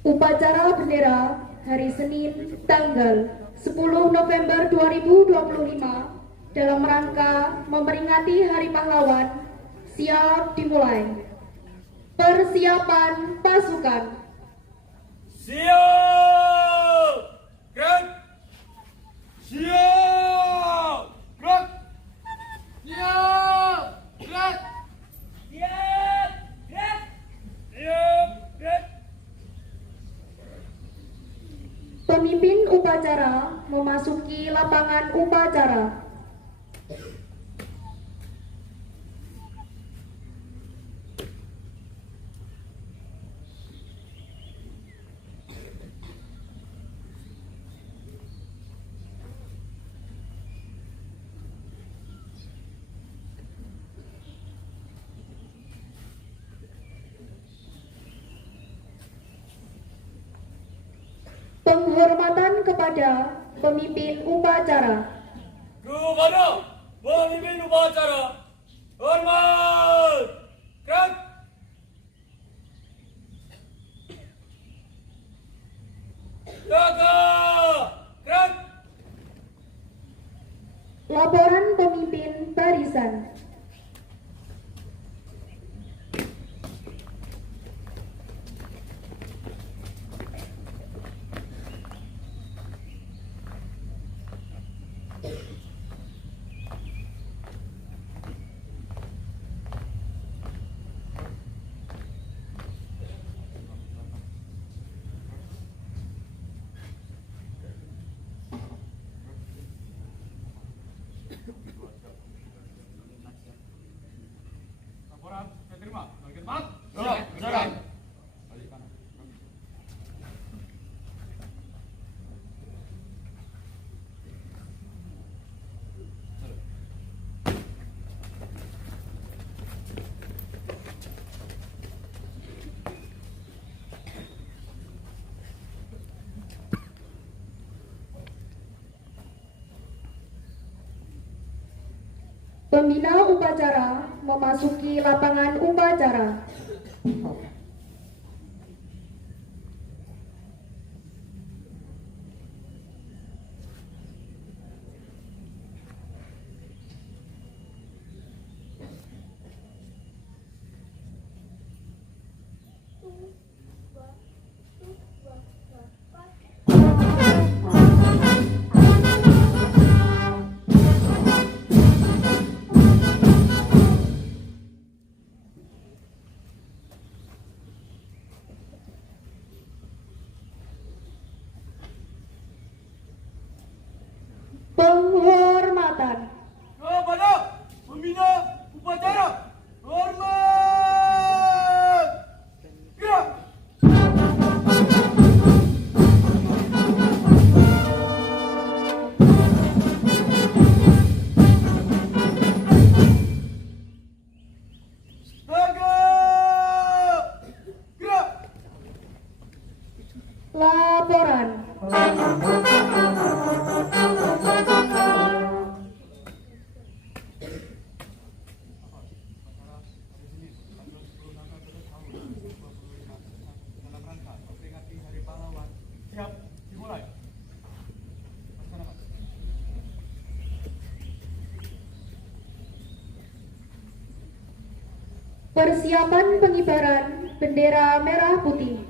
Upacara bendera hari Senin tanggal 10 November 2025 dalam rangka memperingati Hari Pahlawan siap dimulai. Persiapan pasukan. Siap! Gerak! Siap! Gerak! Siap! Gerak! Siap! Gerak! Siap! Gerak! Pemimpin upacara memasuki lapangan upacara. Penghormatan kepada pemimpin upacara. Kepada pemimpin upacara, hormat! Gerak! Jaga! Gerak! Laporan pemimpin barisan. Laporan, saya terima. Bagian mat. Silakan. Pembina upacara memasuki lapangan upacara. Penghormatan. Kepada pembina upacara, hormat! Gerak! Jaga! Gerak! Laporan. Siap, dimulai. Laksanakan. Persiapan pengibaran bendera merah putih.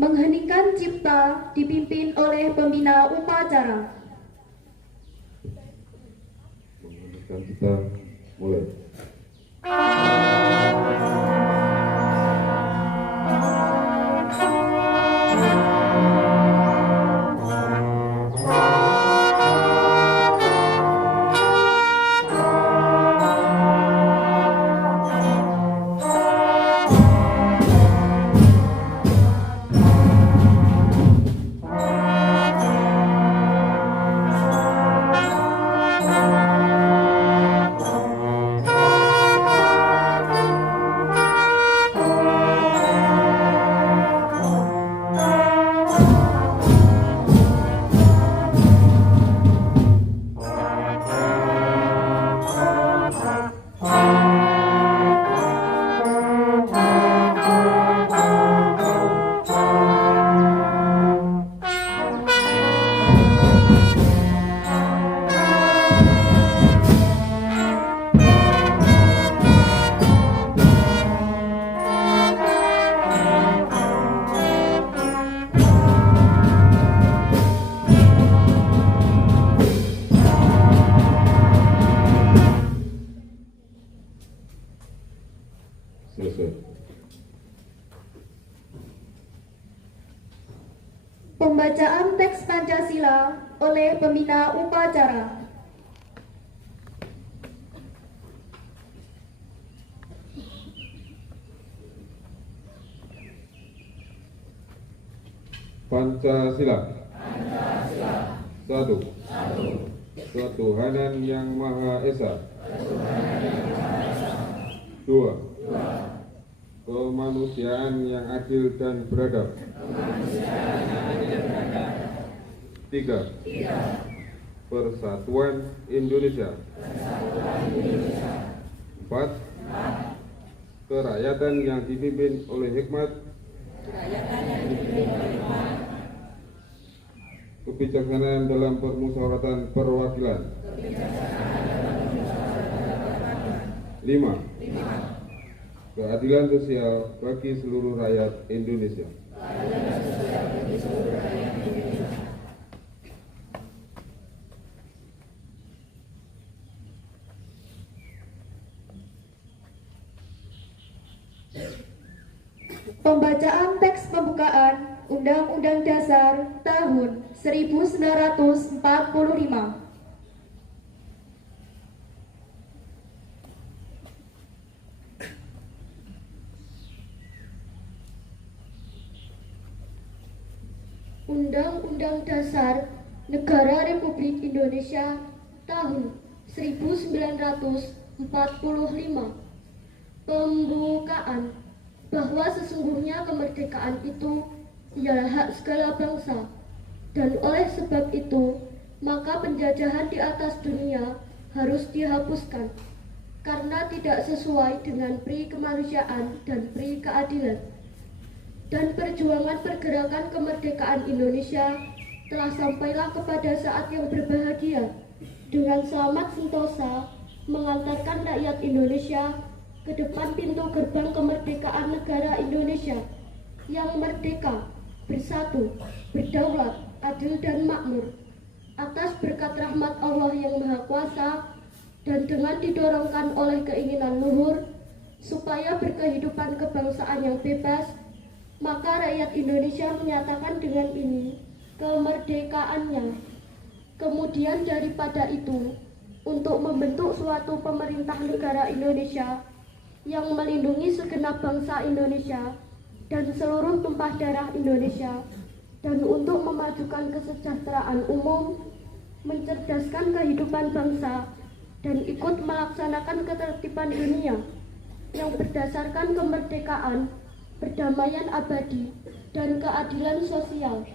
Mengheningkan cipta dipimpin oleh pembina upacara. Menggunakan kita mulai. Selesai. Pembacaan teks Pancasila oleh pembina upacara. Pancasila. Satu. Ketuhanan yang Maha Esa. Dua. Kemanusiaan yang adil dan beradab. Tiga. Persatuan Indonesia. Empat. Kerakyatan yang dipimpin oleh hikmat, kebijaksanaan dalam permusyawaratan perwakilan. 5. Keadilan sosial bagi seluruh rakyat Indonesia. Pembacaan teks pembukaan Undang-Undang Dasar tahun 1945. Undang-Undang Dasar Negara Republik Indonesia tahun 1945. Pembukaan bahwa sesungguhnya kemerdekaan itu ialah hak segala bangsa, dan oleh sebab itu maka penjajahan di atas dunia harus dihapuskan karena tidak sesuai dengan pri kemanusiaan dan pri keadilan. Dan perjuangan pergerakan kemerdekaan Indonesia telah sampailah kepada saat yang berbahagia dengan selamat sentosa mengantarkan rakyat Indonesia ke depan pintu gerbang kemerdekaan negara Indonesia yang merdeka, bersatu, berdaulat, adil dan makmur atas berkat rahmat Allah yang Maha Kuasa dan dengan didorongkan oleh keinginan luhur supaya berkehidupan kebangsaan yang bebas, maka rakyat Indonesia menyatakan dengan ini kemerdekaannya. Kemudian daripada itu, untuk membentuk suatu pemerintah negara Indonesia yang melindungi segenap bangsa Indonesia dan seluruh tumpah darah Indonesia, dan untuk memajukan kesejahteraan umum, mencerdaskan kehidupan bangsa, dan ikut melaksanakan ketertiban dunia yang berdasarkan kemerdekaan, perdamaian abadi, dan keadilan sosial.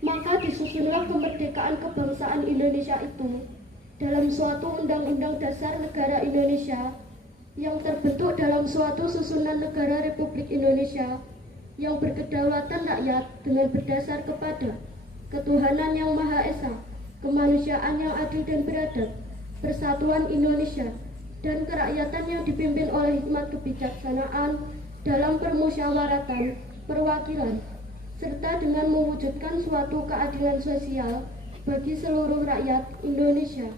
Maka disusunlah kemerdekaan kebangsaan Indonesia itu dalam suatu Undang-Undang Dasar Negara Indonesia yang terbentuk dalam suatu susunan negara Republik Indonesia yang berkedaulatan rakyat dengan berdasar kepada ketuhanan yang Maha Esa, kemanusiaan yang adil dan beradab, persatuan Indonesia, dan kerakyatan yang dipimpin oleh hikmat kebijaksanaan dalam permusyawaratan perwakilan. serta dengan mewujudkan suatu keadilan sosial bagi seluruh rakyat Indonesia.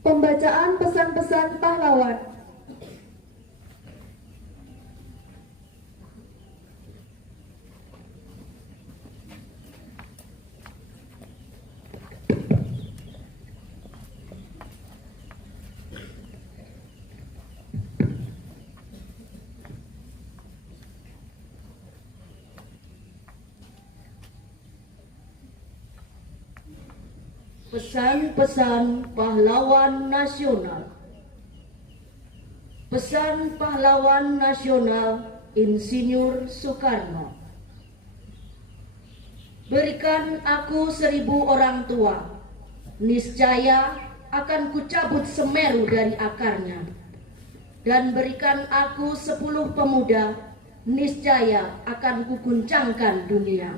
Pembacaan pesan-pesan pahlawan. Pesan-pesan pahlawan nasional. Pesan pahlawan nasional Insinyur Soekarno. Berikan aku 1000 orang tua, niscaya akan kucabut Semeru dari akarnya. Dan berikan aku 10 pemuda, niscaya akan kuguncangkan dunia.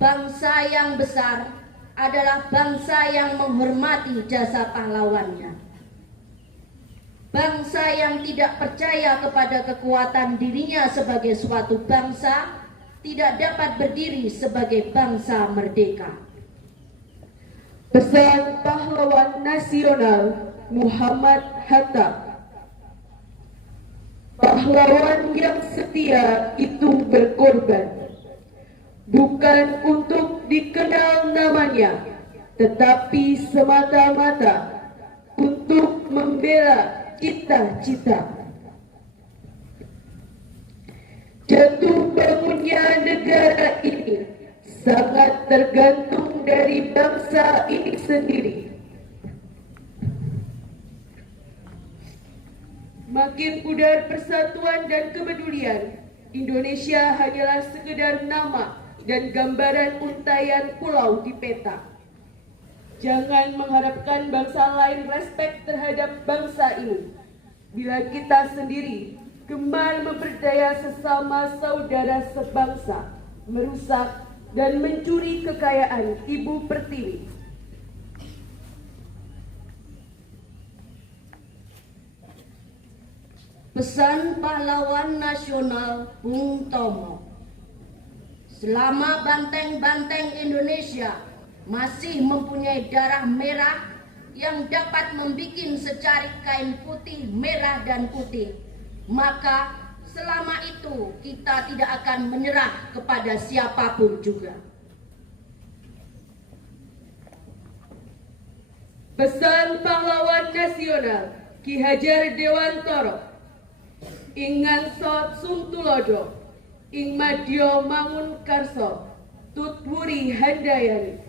Bangsa yang besar adalah bangsa yang menghormati jasa pahlawannya. Bangsa yang tidak percaya kepada kekuatan dirinya sebagai suatu bangsa tidak dapat berdiri sebagai bangsa merdeka. Pesan pahlawan nasional Muhammad Hatta. Pahlawan yang setia itu berkorban, bukan untuk dikenal namanya, tetapi semata-mata untuk membela cita-cita. Jatuh bangunnya negara ini sangat tergantung dari bangsa ini sendiri. Makin pudar persatuan dan kepedulian, Indonesia hanyalah sekedar nama dan gambaran untayan pulau di peta. Jangan mengharapkan bangsa lain respek terhadap bangsa ini bila kita sendiri gemar memperdaya sesama saudara sebangsa, merusak dan mencuri kekayaan Ibu Pertiwi. Pesan pahlawan nasional Bung Tomo. Selama banteng-banteng Indonesia masih mempunyai darah merah yang dapat membuat secarik kain putih, merah dan putih, maka selama itu kita tidak akan menyerah kepada siapapun juga. Pesan pahlawan nasional Ki Hajar Dewantara. Ingan Sot Sumtulodo, Ing Madyo Mangun Karso, Tutwuri Handayani.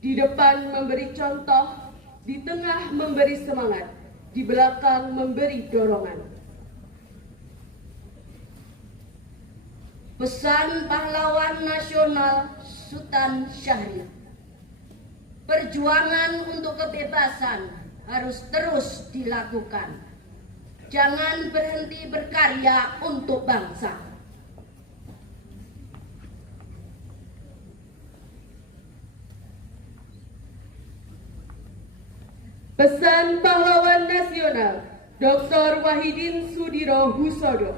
Di depan memberi contoh, di tengah memberi semangat, di belakang memberi dorongan. Pesan pahlawan nasional Sultan Syahrir. Perjuangan untuk kebebasan harus terus dilakukan. Jangan berhenti berkarya untuk bangsa. Pesan pahlawan nasional Dr. Wahidin Sudirohusodo.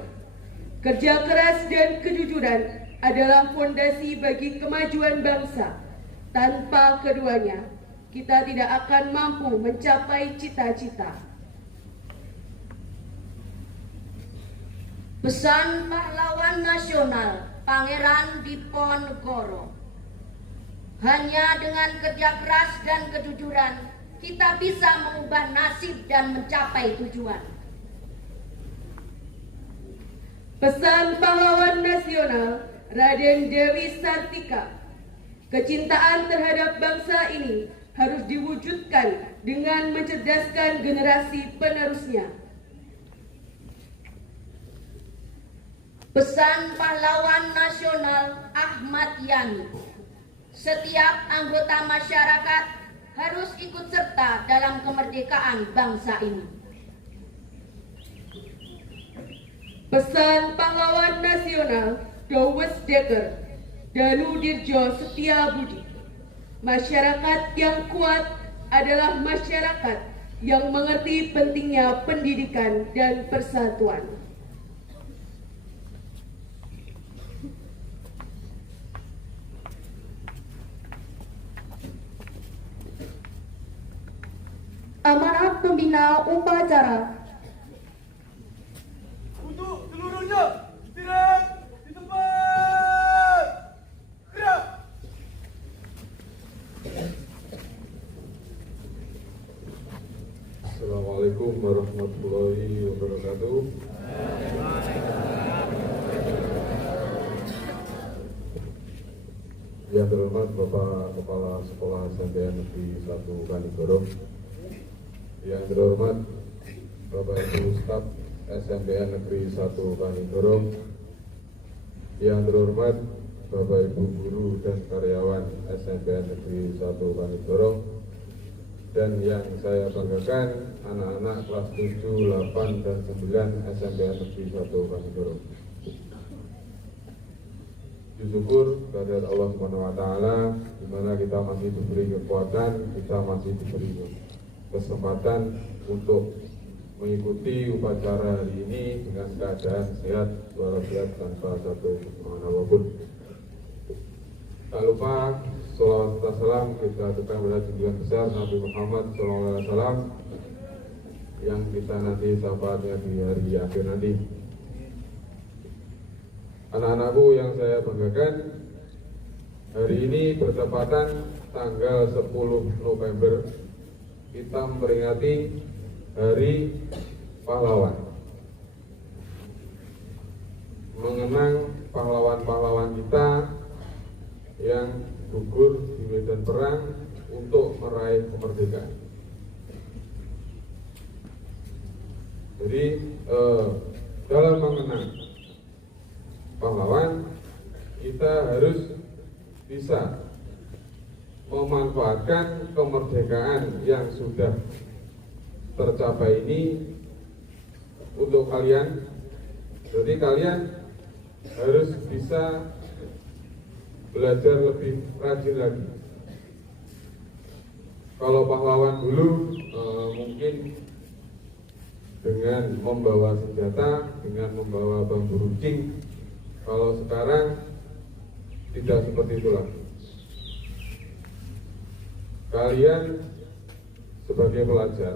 Kerja keras dan kejujuran adalah fondasi bagi kemajuan bangsa. Tanpa keduanya, kita tidak akan mampu mencapai cita-cita. Pesan pahlawan nasional Pangeran Diponegoro. Hanya dengan kerja keras dan kejujuran kita bisa mengubah nasib dan mencapai tujuan. Pesan pahlawan nasional Raden Dewi Sartika. Kecintaan terhadap bangsa ini harus diwujudkan dengan mencerdaskan generasi penerusnya. Pesan pahlawan nasional Ahmad Yani. Setiap anggota masyarakat harus ikut serta dalam kemerdekaan bangsa ini. Pesan pahlawan nasional Dowes Dekker, Danu Dirjo Setiabudi. Masyarakat yang kuat adalah masyarakat yang mengerti pentingnya pendidikan dan persatuan. Amanat pembina upacara. Untuk seluruhnya, istirahat di tempat. Gerak. Assalamualaikum warahmatullahi wabarakatuh. Yang terhormat Bapak Kepala Sekolah SMPN Negeri 1 Kanigoro, yang terhormat Bapak Ibu Staf SMPN Negeri 1 Kanigoro, yang terhormat Bapak Ibu guru dan karyawan SMPN Negeri 1 Kanigoro, dan yang saya banggakan anak-anak kelas 7, 8, dan 9 SMPN Negeri 1 Kanigoro. Syukur kehadirat Allah SWT, di mana kita masih diberi kekuatan, kita masih diberi kesempatan untuk mengikuti upacara hari ini dengan keadaan sehat walafiat tanpa satu kekurangan apapun. Tak lupa salawat serta salam kita tetap pada junjungan besar Nabi Muhammad SAW yang kita nanti syafaatnya di hari akhir nanti. Anak-anakku yang saya banggakan, hari ini bertepatan tanggal 10 November kita memperingati Hari Pahlawan, mengenang pahlawan-pahlawan kita yang gugur di medan perang untuk meraih kemerdekaan. Jadi dalam mengenang pahlawan, kita harus bisa memanfaatkan kemerdekaan yang sudah tercapai ini untuk kalian. Jadi kalian harus bisa belajar lebih rajin lagi. Kalau pahlawan dulu mungkin dengan membawa senjata, dengan membawa bambu runcing. Kalau sekarang tidak seperti itulah. Kalian sebagai pelajar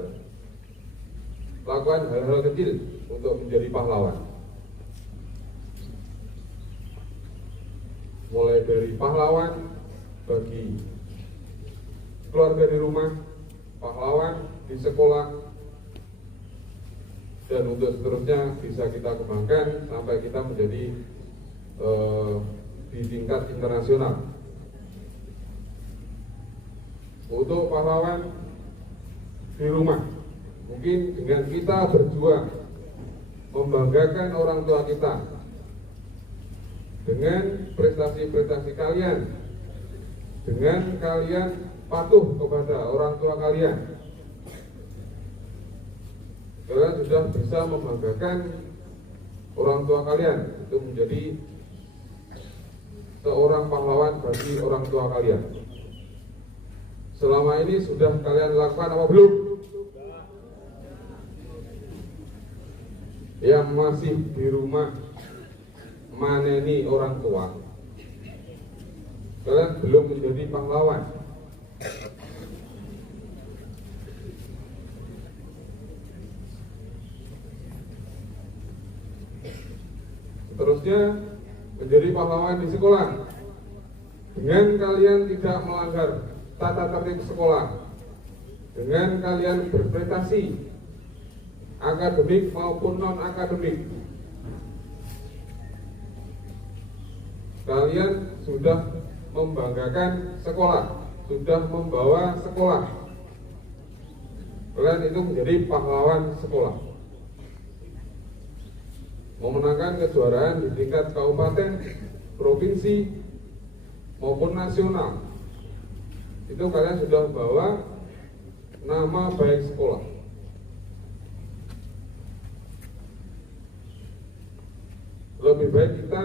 lakukan hal-hal kecil untuk menjadi pahlawan. Mulai dari pahlawan bagi keluarga di rumah, pahlawan di sekolah, dan untuk seterusnya bisa kita kembangkan sampai kita menjadi di tingkat internasional. Untuk pahlawan di rumah, mungkin dengan kita berjuang membanggakan orang tua kita dengan prestasi-prestasi kalian, dengan kalian patuh kepada orang tua kalian, kalian sudah bisa membanggakan orang tua kalian. Itu menjadi seorang pahlawan bagi orang tua kalian. Selama ini sudah kalian lakukan apa belum? Yang masih di rumah maneni orang tua, kalian belum menjadi pahlawan. Seterusnya menjadi pahlawan di sekolah dengan kalian tidak melanggar tata tertib sekolah, dengan kalian berprestasi akademik maupun non akademik. Kalian sudah membanggakan sekolah, sudah membawa sekolah. Kalian itu menjadi pahlawan sekolah. Memenangkan kejuaraan di tingkat kabupaten, provinsi, maupun nasional. Itu kalian sudah membawa nama baik sekolah. Lebih baik kita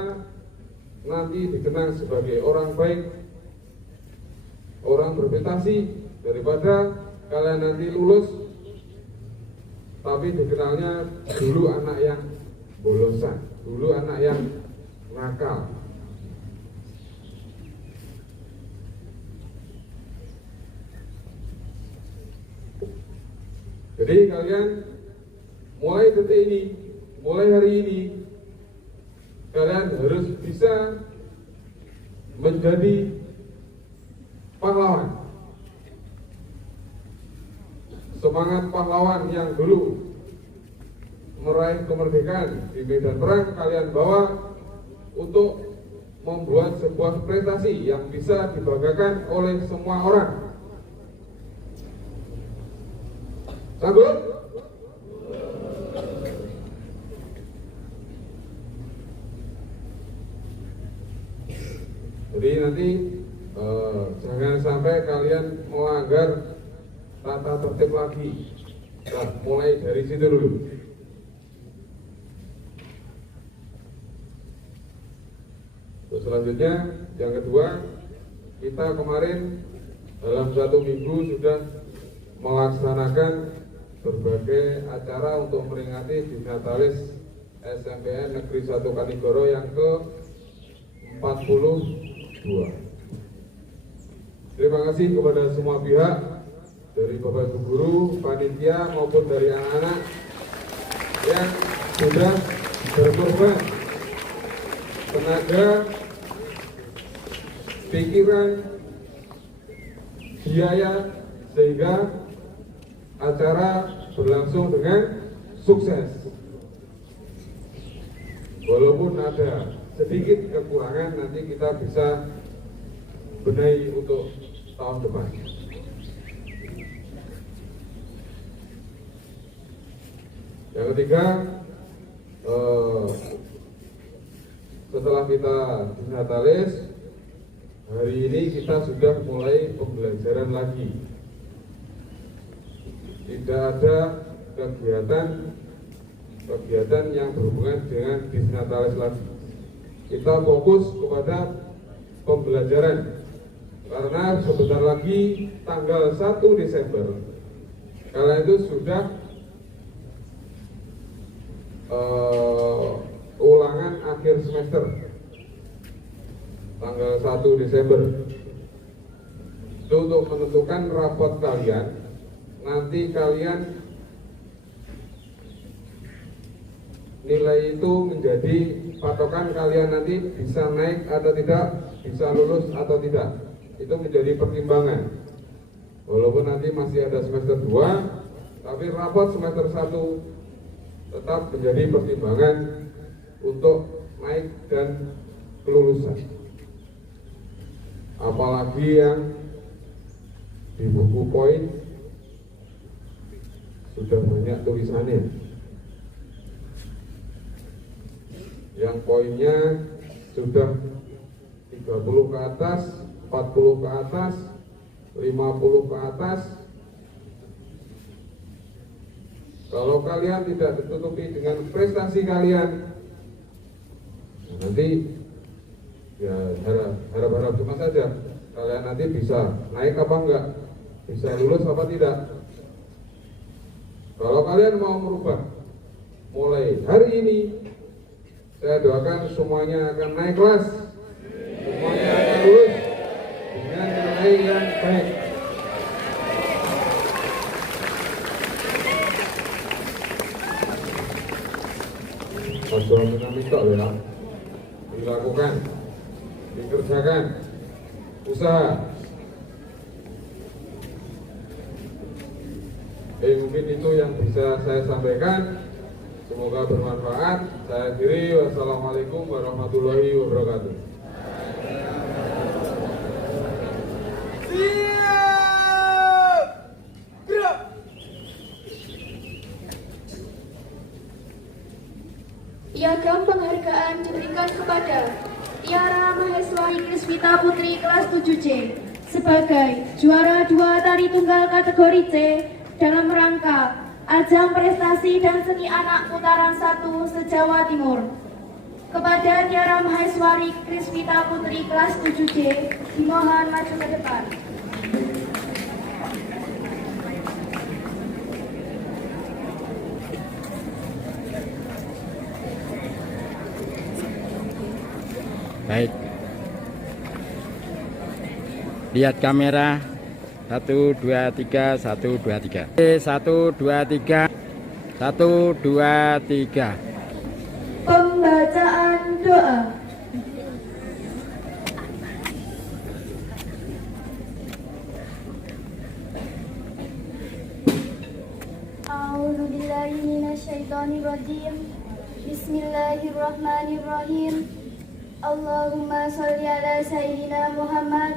nanti dikenang sebagai orang baik, orang berprestasi, daripada kalian nanti lulus tapi dikenalnya dulu anak yang bolosan, dulu anak yang nakal. Jadi kalian mulai detik ini, mulai hari ini, kalian harus bisa menjadi pahlawan. Semangat pahlawan yang dulu meraih kemerdekaan di medan perang kalian bawa untuk membuat sebuah prestasi yang bisa dibanggakan oleh semua orang. Sanggup? Jadi nanti jangan sampai kalian melanggar tata tertib lagi. Nah, mulai dari situ dulu. Terus selanjutnya, yang kedua, kita kemarin dalam 1 minggu sudah melaksanakan berbagai acara untuk memperingati Dinatalis SMPN Negeri 1 Kanigoro yang ke-42. Terima kasih kepada semua pihak, dari Bapak Ibu Guru, panitia maupun dari anak-anak yang sudah berkorban tenaga, pikiran, biaya, sehingga acara berlangsung dengan sukses. Walaupun ada sedikit kekurangan, nanti kita bisa benahi untuk tahun depan. Yang ketiga, setelah kita Dinatalis, hari ini kita sudah mulai pembelajaran lagi. Tidak ada kegiatan yang berhubungan dengan Dinatalis lagi. Kita fokus kepada pembelajaran, karena sebentar lagi tanggal 1 Desember kalian itu sudah ulangan akhir semester tanggal 1 Desember. Itu untuk menentukan rapot kalian. Nanti kalian nilai itu menjadi patokan kalian nanti bisa naik atau tidak, bisa lulus atau tidak. Itu menjadi pertimbangan. Walaupun nanti masih ada semester 2, tapi rapot semester 1 tetap menjadi pertimbangan untuk naik dan kelulusan. Apalagi yang di buku poin sudah banyak tulisannya, yang poinnya sudah 30 ke atas, 40 ke atas, 50 ke atas. Kalau kalian tidak ditutupi dengan prestasi kalian, nanti ya harap-harap cuma saja kalian nanti bisa naik apa enggak, bisa lulus apa tidak. Kalau kalian mau merubah mulai hari ini, saya doakan semuanya akan naik kelas, semuanya akan lulus dengan nilai yang baik. Masalah minta ya, dilakukan, dikerjakan, usaha. Mungkin itu yang bisa saya sampaikan. Semoga bermanfaat. Saya akhiri. Wassalamualaikum warahmatullahi wabarakatuh. Siap! Gerak! Piagam penghargaan diberikan kepada Tiara Maheswari Krismita Putri kelas 7C sebagai juara 2 tari tunggal kategori C dalam rangka Ajang Prestasi dan Seni Anak Putaran 1 se-Jawa Timur. Kepada Tiara Maheswari Krismita Putri kelas 7C, dimohon maju ke depan. Baik. Lihat kamera. 1, 2, 3, 1, 2, 3. 1, 2, 3. 1, 2, 3. Pembacaan doa. A'udzubillahi minasyaitonirrajim. Bismillahirrahmanirrahim. Allahumma sholli ala sayyidina Muhammad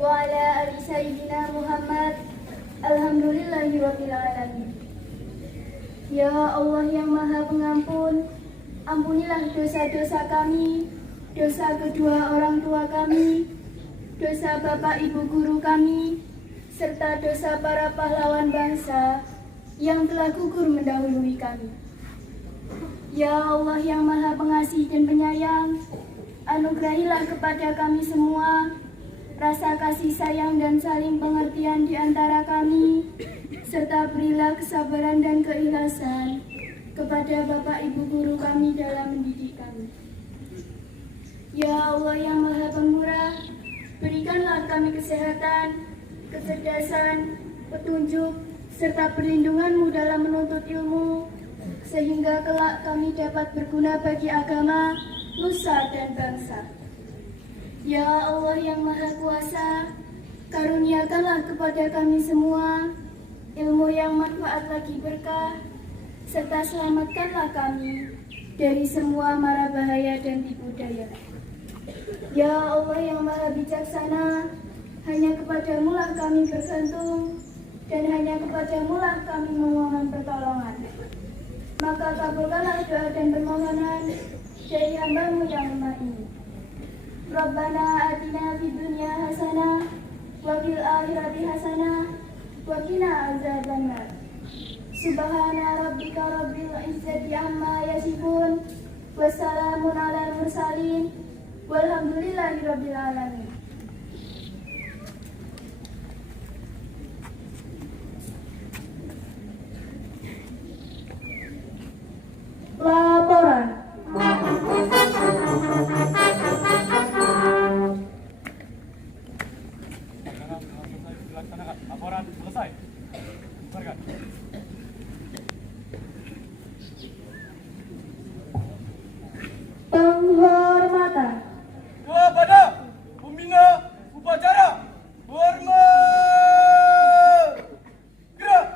wa ala ali sayyidina Muhammad. Alhamdulillahirabbil alamin. Ya Allah yang Maha Pengampun, ampunilah dosa-dosa kami, dosa kedua orang tua kami, dosa bapak ibu guru kami, serta dosa para pahlawan bangsa yang telah gugur mendahului kami. Ya Allah yang Maha Pengasih dan Penyayang, anugerahilah kepada kami semua rasa kasih sayang dan saling pengertian di antara kami, serta berilah kesabaran dan keikhlasan kepada Bapak Ibu guru kami dalam mendidik kami. Ya Allah yang Maha Pemurah, berikanlah kami kesehatan, kecerdasan, petunjuk, serta perlindungan-Mu dalam menuntut ilmu, sehingga kelak kami dapat berguna bagi agama, nusa, dan bangsa. Ya Allah yang Maha Kuasa, karuniakanlah kepada kami semua ilmu yang manfaat lagi berkah, serta selamatkanlah kami dari semua mara bahaya dan tipu daya. Ya Allah yang Maha Bijaksana, hanya kepadamu lah kami bergantung, dan hanya kepadamu lah kami memohon pertolongan. Maka kabulkanlah doa dan permohonan dari hamba-Mu yang lemah ini. Rabbana atina fid dunya hasanah wa fil akhirati hasanah wa qina azabannar. Subhana rabbika rabbil izzati amma yasifun wa salamun alal mursalin walhamdulillahi rabbil alamin. Laporan. Laporan selesai. Bubarkan. Penghormatan. Kepada pembina upacara, hormat. Gerak.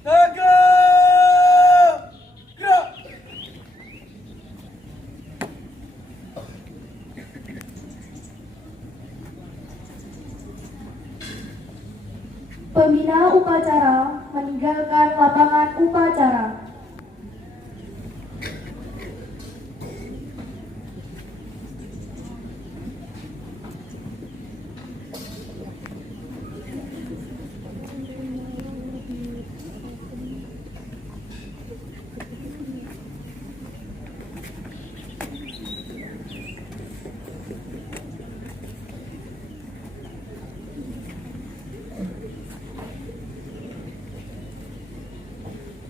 Tegak. Gerak. Pembina upacara meninggalkan lapangan upacara.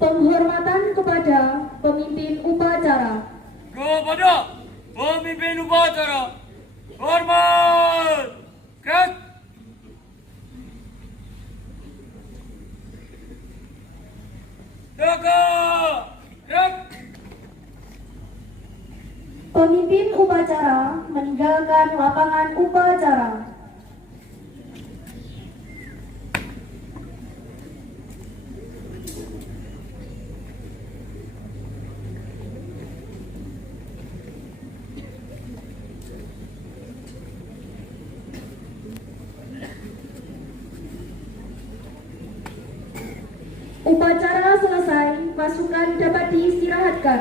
Penghormatan kepada pemimpin upacara. Kepada pemimpin upacara, hormat. Gerak. Tegak. Gerak. Pemimpin upacara meninggalkan lapangan upacara. Upacara selesai, pasukan dapat diistirahatkan.